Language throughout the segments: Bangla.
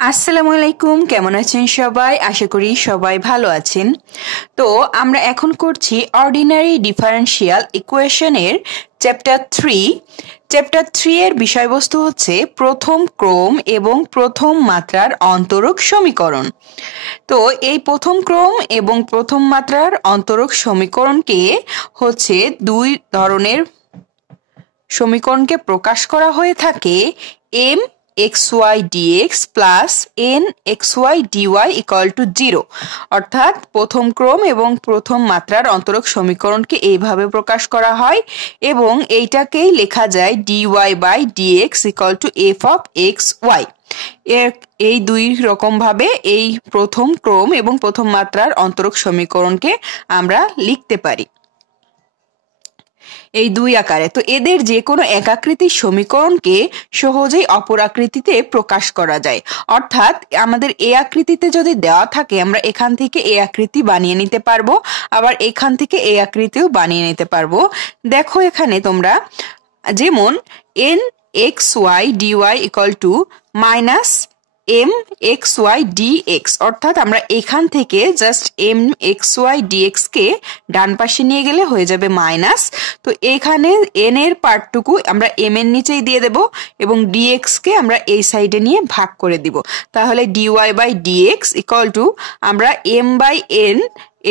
আসসালামু আলাইকুম, কেমন আছেন সবাই? আশা করি সবাই ভালো আছেন। তো আমরা এখন করছি অর্ডিনারি ডিফারেনশিয়াল ইকুয়েশনের চ্যাপ্টার থ্রি এর বিষয়বস্তু হচ্ছে প্রথম ক্রম এবং প্রথম মাত্রার অন্তরক সমীকরণ। তো এই প্রথম ক্রম এবং প্রথম মাত্রার অন্তরক সমীকরণকে হচ্ছে দুই ধরনের সমীকরণকে প্রকাশ করা হয়ে থাকে m x Y dx plus n x Y dy equal to 0। অর্থাৎ প্রথম ক্রম এবং প্রথম মাত্রার অন্তরক সমীকরণকে এইভাবে প্রকাশ করা হয় এবং এইটাকেই লেখা যায় dy by dx equal to f of x y. এই দুই রকম ভাবে এই প্রথম ক্রম এবং প্রথম মাত্রার অন্তরক সমীকরণকে আমরা লিখতে পারি এই দুই আকারে। তো এদের যে কোনো একাকৃতির সমীকরণকে সহজেই অপর আকৃতিতে প্রকাশ করা যায়। অর্থাৎ আমাদের এ আকৃতিতে যদি দেওয়া থাকে আমরা এখান থেকে এ আকৃতি বানিয়ে নিতে পারবো, আবার এখান থেকে এ আকৃতিও বানিয়ে নিতে পারবো। দেখো এখানে তোমরা, যেমন N x Y dy equal to minus M x Y D X, অর্থাৎ আমরা এখান থেকে just M x Y D X কে ডান পাশে নিয়ে গেলে হয়ে যাবে মাইনাস। তো এখানে এন এর পার্টটুকু আমরা এম এর নিচেই দিয়ে দেব এবং ডিএক্স কে আমরা এই সাইডে নিয়ে ভাগ করে দিব। তাহলে dy by dx equal to আমরা এম বাই এন,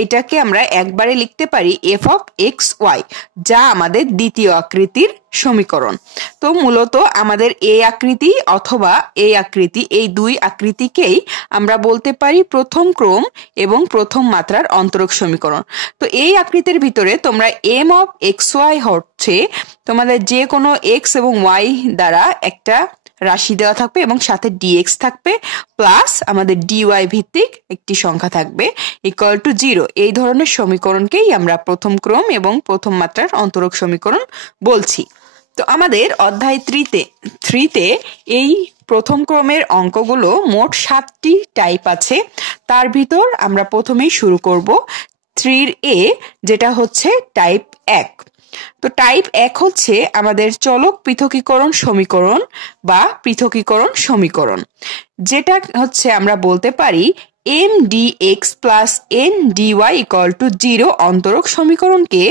এটাকে আমরা একবারে লিখতে পারি এফ অফ এক্স ওয়াই, যা আমাদের দ্বিতীয় আকৃতির সমীকরণ। তো মূলত আমাদের এ আকৃতি অথবা এই আকৃতি, এই দুই আকৃতিকেই আমরা বলতে পারি প্রথম ক্রম এবং প্রথম মাত্রার অন্তরক সমীকরণ। তো এই আকৃতির ভিতরে তোমরা এম অফ এক্স ওয়াই হচ্ছে তোমাদের যে কোনো এক্স এবং ওয়াই দ্বারা একটা রাশি দেওয়া থাকবে এবং সাথে ডিএক্স থাকবে প্লাস আমাদের ডিওয়াই ভিত্তিক একটি সংখ্যা থাকবে ইকুয়াল টু 0। এই ধরনের সমীকরণকেই আমরা প্রথম ক্রম এবং প্রথম মাত্রার অন্তরক সমীকরণ বলছি। তো আমাদের অধ্যায় থ্রিতে এই প্রথম ক্রমের অঙ্কগুলো মোট 7টি টাইপ আছে। তার ভিতর আমরা প্রথমেই শুরু করব 3 এ, যেটা হচ্ছে টাইপ 1। তো টাইপ 1 হচ্ছে আমাদের চলক পৃথকীকরণ সমীকরণ বা পৃথকীকরণ সমীকরণ, যেটা হচ্ছে আমরা বলতে পারি m dx plus n dy equal to 0 অন্তরক সমীকরণকে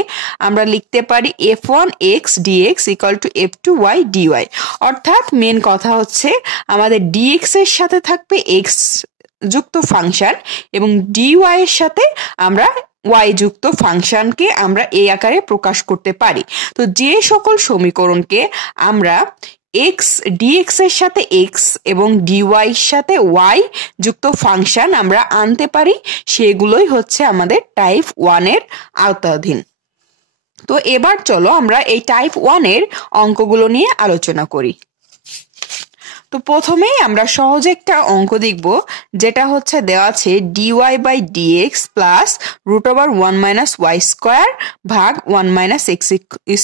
আমরা লিখতে পারি f one x dx equal to f two y dy. অর্থাৎ মেন কথা হচ্ছে আমাদের ডিএক্স এর সাথে থাকবে এক্স যুক্ত ফাংশন এবং ডিওয়াই এর সাথে আমরা ওয়াই যুক্ত ফাংশনকে আমরা এই আকারে প্রকাশ করতে পারি। তো যে সকল সমীকরণকে আমরা এক্স ডিএক্স এর সাথে এক্স এবং ডিওয়াই এর সাথে ওয়াই যুক্ত ফাংশন আমরা আনতে পারি, সেগুলোই হচ্ছে আমাদের টাইপ 1 এর আওতাধীন। তো এবার চলো আমরা এই টাইপ 1 এর অঙ্কগুলো নিয়ে আলোচনা করি। তো প্রথমেই আমরা সহজ একটা অঙ্ক দেখব, যেটা হচ্ছে দেওয়া আছে dy by dx plus root over 1 minus Y square ভাগ 1 minus x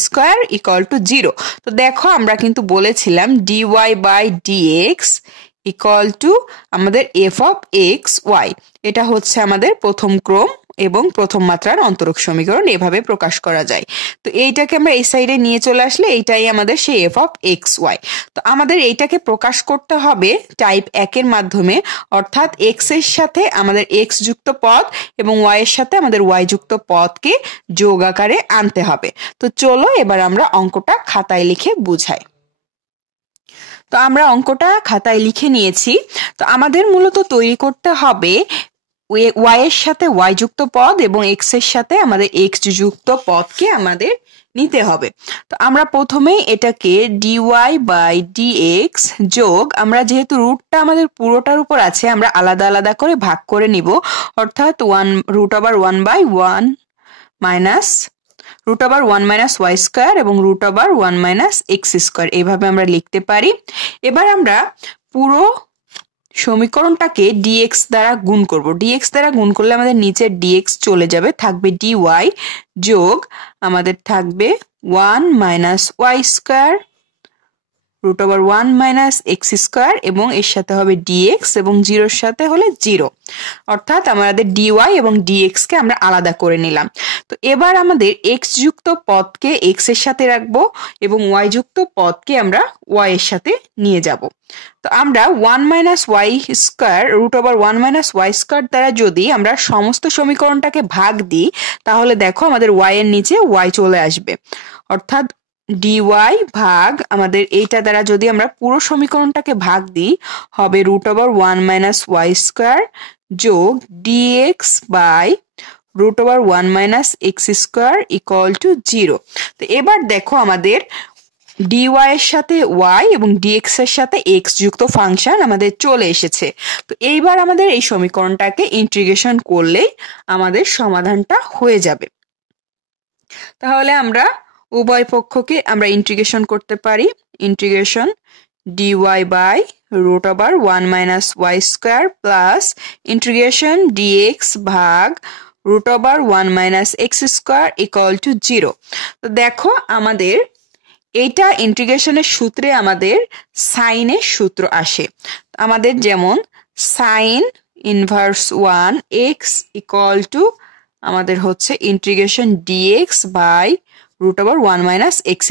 square equal to 0। তো দেখো আমরা কিন্তু বলেছিলাম dy by dx equal to আমাদের এফ অফ এক্স ওয়াই। এটা হচ্ছে আমাদের প্রথম ক্রম এবং প্রথম মাত্রার অন্তরক সমীকরণ, এভাবে প্রকাশ করা যায়। তো এইটাকে আমরা এই সাইডে নিয়ে চলে আসলে এইটাই আমাদের সেই এফ অফ এক্স ওয়াই। তো আমাদের এইটাকে প্রকাশ করতে হবে টাইপ 1 এর মাধ্যমে, অর্থাৎ এক্স এর সাথে আমাদের এক্স যুক্ত পদ এবং ওয়াই এর সাথে আমাদের ওয়াই যুক্ত পদকে যোগ আকারে আনতে হবে। তো চলো এবার আমরা অঙ্কটা খাতায় লিখে বুঝাই। তো আমরা অঙ্কটা খাতায় লিখে নিয়েছি। তো আমাদের মূলত তৈরি করতে হবে ওয়াই এর সাথে ওয়াই যুক্ত পদ এবং এক্স এর সাথে আমাদের এক্স যুক্ত পদকে আমাদের নিতে হবে। তো আমরা প্রথমেই এটাকে ডিওয়াই বাই ডিএক্স যোগ, আমরা যেহেতু রুটটা আমাদের পুরোটার উপর আছে আমরা আলাদা আলাদা করে ভাগ করে নিব, অর্থাৎ root over 1 by 1 minus root over 1 minus Y square এবং root over 1 minus x square, এইভাবে আমরা লিখতে পারি। এবার আমরা পুরো সমীকরণটাকে ডিএক্স দ্বারা গুণ করব। ডিএক্স দ্বারা গুণ করলে আমাদের নিচের ডিএক্স চলে যাবে, থাকবে ডিওয়াই যোগ আমাদের থাকবে 1 মাইনাস ওয়াই স্কোয়ার √1 - x² এবং এর সাথে হবে dx এবং 0-এর সাথে হলে 0, অর্থাৎ আমাদের dy এবং dx কে আমরা আলাদা করে নিলাম। তো এবার আমাদের x যুক্ত পদকে x এর সাথে রাখবো এবং y যুক্ত পদকে আমরা y এর সাথে নিয়ে যাব। তো আমরা 1 - y² √1 - y² দ্বারা যদি আমরা সমস্ত সমীকরণটাকে ভাগ দিই তাহলে দেখো আমাদের y এর নিচে y চলে আসবে, অর্থাৎ dy ভাগ আমাদের এইটা দ্বারা যদি আমরা পুরো সমীকরণটাকে ভাগ দিই হবে √1 - y² যোগ dx বাই √1 - x² = 0। তো এবার দেখো আমাদের dy এর সাথে y এবং dx এর সাথে x যুক্ত ফাংশন আমাদের চলে এসেছে। তো এইবার আমাদের এই সমীকরণটাকে ইন্টিগ্রেশন করলেই আমাদের সমাধানটা হয়ে যাবে। তাহলে আমরা উভয় পক্ষকে আমরা ইন্টিগ্রেশন করতে পারি। Integration dy by √1 - y² plus integration dx ভাগ √1 - x² = 0। তো দেখো আমাদের এইটা ইন্টিগ্রেশনের সূত্রে আমাদের সাইনের সূত্র আসে। আমাদের যেমন sin −1 x = আমাদের হচ্ছে ইন্টিগ্রেশন dx বাই √1 - x²।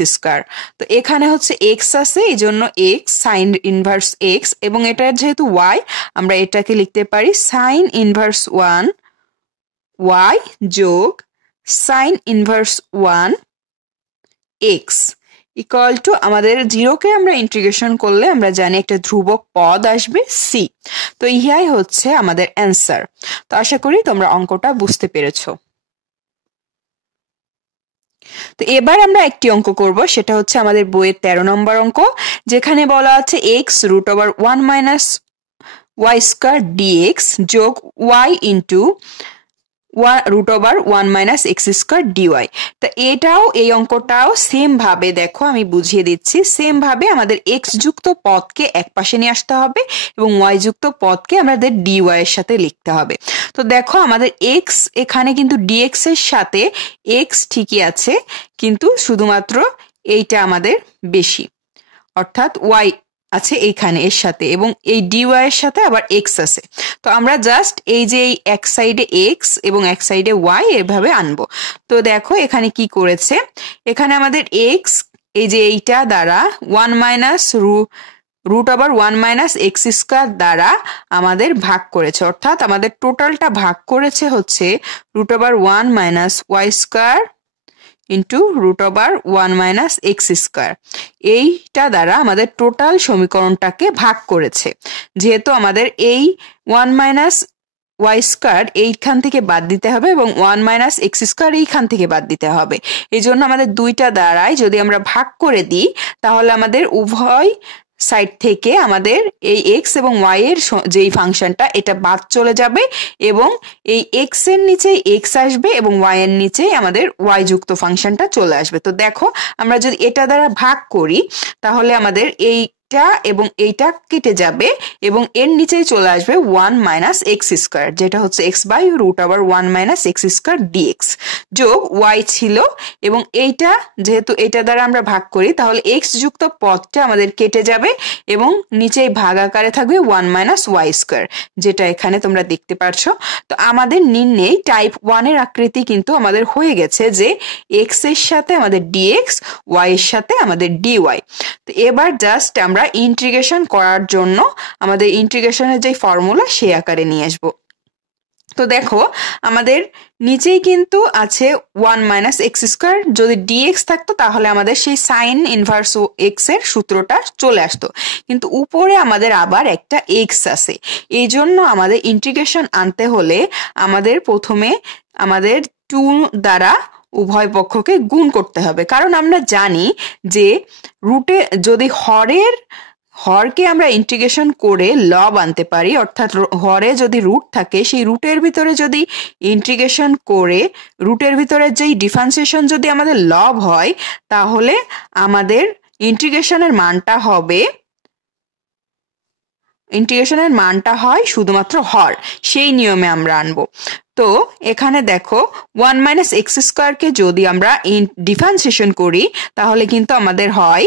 তো এখানে হচ্ছে x আছে, এই জন্য x sin ইনভার্স x, এবং এটার যেহেতু y আমরা এটাকে লিখতে পারি sin −1 y যোগ sin −1 x = আমাদের 0-কে আমরা ইন্টিগ্রেশন করলে আমরা জানি একটা ধ্রুবক পদ আসবে c। তো ইহাই হচ্ছে আমাদের অ্যান্সার। তো আশা করি তোমরা অঙ্কটা বুঝতে পেরেছো। তো এবার আমরা একটি অঙ্ক করব, সেটা হচ্ছে আমাদের বইয়ের 13 নম্বর অঙ্ক, যেখানে বলা আছে x √1 - y² dx যোগ y ইন্টু √1 - x² dy। তো এটাও এই অঙ্কটাও সেম ভাবে দেখো আমি বুঝিয়ে দিচ্ছি। সেম ভাবে আমাদের x যুক্ত পদকে এক পাশে নিয়ে আসতে হবে এবং y যুক্ত পদকে আমাদের dy এর সাথে লিখতে হবে। তো দেখো আমাদের x এখানে কিন্তু dx এর সাথে x ঠিকই আছে, কিন্তু শুধুমাত্র এইটা আমাদের বেশি, অর্থাৎ y আছে এইখানে এর সাথে এবং এই dy এর সাথে আবার x আছে। তো আমরা জাস্ট এই যে এক সাইডে x এবং এক সাইডে y এভাবে আনবো। তো দেখো এখানে কি করেছে, এখানে আমাদের x এই যে এইটা দ্বারা √1 - x² দ্বারা আমাদের ভাগ করেছে, অর্থাৎ আমাদের টোটালটা ভাগ করেছে হচ্ছে √1 - y² ইন্টু √1 - x²। এইটা দ্বারা আমাদের টোটাল সমীকরণটাকে ভাগ করেছে। যেহেতু আমাদের এই 1 - y² এইখান থেকে বাদ দিতে হবে এবং 1 - x² এইখান থেকে বাদ দিতে হবে, এই জন্য আমাদের দুইটা দ্বারাই যদি আমরা ভাগ করে দিই তাহলে আমাদের উভয় সাইড থেকে আমাদের এই x এবং y এর যেই ফাংশনটা এটা বাদ চলে যাবে এবং এই x এর নিচে x আসবে এবং y এর নিচে আমাদের y যুক্ত ফাংশনটা চলে আসবে। তো দেখো আমরা যদি এটা দ্বারা ভাগ করি তাহলে আমাদের এইটা এবং এইটা কেটে যাবে এবং এর নিচেই চলে আসবে 1 - x², যেটা হচ্ছে x বাই √1 - x² dx যোগ y ছিল, এবং এইটা যেহেতু এটা দ্বারা আমরা ভাগ করি তাহলে x যুক্ত পদটা আমাদের কেটে যাবে এবং নিচেই ভাগ আকারে থাকবে 1 - y², যেটা এখানে তোমরা দেখতে পারছো। তো আমাদের নির্ণয় টাইপ 1 এর আকৃতি কিন্তু আমাদের হয়ে গেছে, যে x এর সাথে আমাদের dx, y এর সাথে আমাদের dy। তো এবার জাস্ট আমরা ইন্টিগ্রেশন করার জন্য আমাদের ইন্টিগ্রেশনের যে ফর্মুলা সেই আকারে নিয়ে আসবো। তো দেখো আমাদের নিচেই কিন্তু আছে 1 - x², যদি dx থাকতো তাহলে আমাদের সেই sin ইনভার্স x এর সূত্রটা চলে আসতো, কিন্তু উপরে আমাদের আবার একটা x আছে, এই জন্য আমাদের ইন্টিগ্রেশন আনতে হলে আমাদের প্রথমে আমাদের 2 দ্বারা উভয় পক্ষকে গুণ করতে হবে, কারণ আমরা জানি যে রুটে যদি হরকে আমরা ইন্টিগ্রেশন করে লব আনতে পারি, অর্থাৎ হরে যদি রুট থাকে সেই রুটের ভিতরে যদি ইন্টিগ্রেশন করে রুটের ভিতরে যেই ডিফারেন্সিয়েশন যদি আমাদের লব হয় তাহলে আমাদের ইন্টিগ্রেশনের মানটা হবে ইন্টিগ্রেশনের মানটা হয় শুধুমাত্র হর, সেই নিয়মে আমরা আনবো। তো এখানে দেখো 1 মাইনাস এক্স স্কোয়ারকে যদি আমরা ডিফারেন্সিয়েশন করি তাহলে কিন্তু আমাদের হয়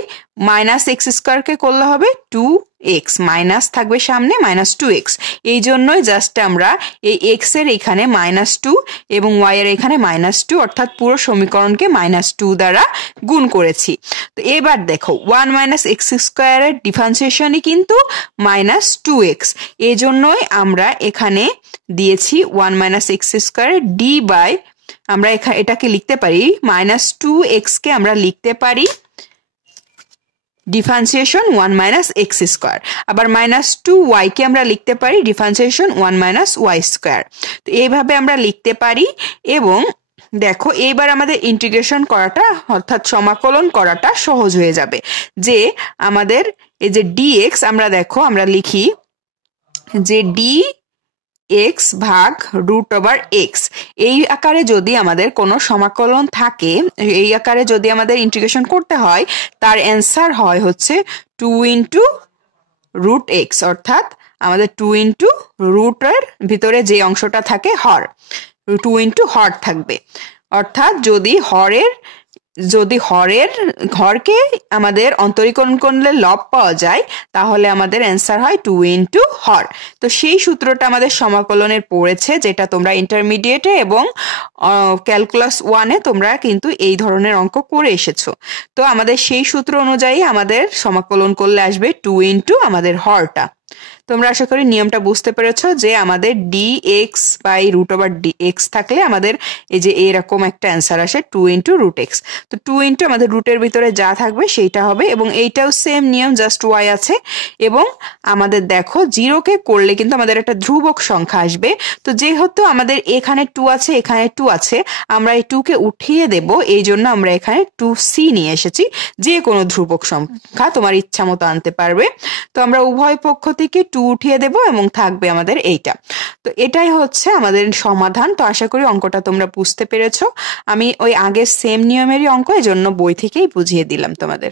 মাইনাস এক্স স্কোয়ারকে করলে হবে 2x, মাইনাস থাকবে সামনে -2x। এই জন্যই জাস্ট আমরা এই x এর এখানে -2 এবং y এর এখানে -2 অর্থাৎ পুরো সমীকরণকে -2 দ্বারা গুণ করেছি। তো এবার দেখো 1 মাইনাস এক্স স্কোয়ারের ডিফারেন্সিয়েশনই কিন্তু -2x, এই জন্যই আমরা এখানে দিয়েছি 1 মাইনাস এক্স স্কোয়ারের ডি বাই, আমরা এটাকে লিখতে পারি -2x কে আমরা লিখতে পারি ডিফারেন্সিয়েশন 1 মাইনাস এক্স স্কোয়ার, আবার -2y কে আমরা লিখতে পারি ডিফারেন্সিয়েশন 1 মাইনাস ওয়াই স্কোয়ার। তো এইভাবে আমরা লিখতে পারি। এবং দেখো এইবার আমাদের ইন্টিগ্রেশন করাটা অর্থাৎ সমাকলন করাটা সহজ হয়ে যাবে, যে আমাদের এই যে dx আমরা দেখো আমরা লিখি যে dx ভাগ √x, এই আকারে যদি আমাদের কোনো সমাকলন থাকে, এই আকারে যদি আমাদের ইন্টিগ্রেশন করতে হয়, তার অ্যান্সার হয় হচ্ছে 2 ইন্টু √x, অর্থাৎ আমাদের 2 ইন্টু রুটের ভিতরে যে অংশটা থাকে হর, 2 ইন্টু হর থাকবে। অর্থাৎ যদি হরকে আমাদের অন্তরীকরণ করলে লব পাওয়া যায় তাহলে আমাদের অ্যান্সার হয় 2 ইন্টু হর। তো সেই সূত্রটা আমাদের সমাকলনের পড়েছে, যেটা তোমরা ইন্টারমিডিয়েটে এবং ক্যালকুলাস 1-এ তোমরা কিন্তু এই ধরনের অঙ্ক করে এসেছো। তো আমাদের সেই সূত্র অনুযায়ী আমাদের সমাকলন করলে আসবে 2 ইন্টু আমাদের হরটা। তোমরা আশা করি নিয়মটা বুঝতে পেরেছো, যে আমাদের dx বাই √dx থাকলে আমাদের এই যে এরকম একটা অ্যান্সার আসে 2 ইন্টু √x। তো 2 ইন্টু আমাদের রুটের ভিতরে যা থাকবে সেইটা হবে, এবং এইটাও সেম নিয়ম, জাস্ট y আছে। এবং আমাদের দেখো 0-কে করলে কিন্তু আমাদের একটা ধ্রুবক সংখ্যা আসবে। তো যেহেতু আমাদের এখানে 2 আছে, এখানে 2 আছে, আমরা এই 2-কে উঠিয়ে দেব, এই জন্য আমরা এখানে 2c নিয়ে এসেছি। যে কোনো ধ্রুবক সংখ্যা তোমার ইচ্ছা মতো আনতে পারবে। তো আমরা উভয় পক্ষ থেকে 2 উঠিয়ে দেব এবং থাকবে আমাদের এইটা। তো এটাই হচ্ছে আমাদের সমাধান। তো আশা করি অঙ্কটা তোমরা বুঝতে পেরেছো। আমি ওই আগের সেম নিয়মেরই অঙ্ক, এজন্য বই থেকেই বুঝিয়ে দিলাম তোমাদের।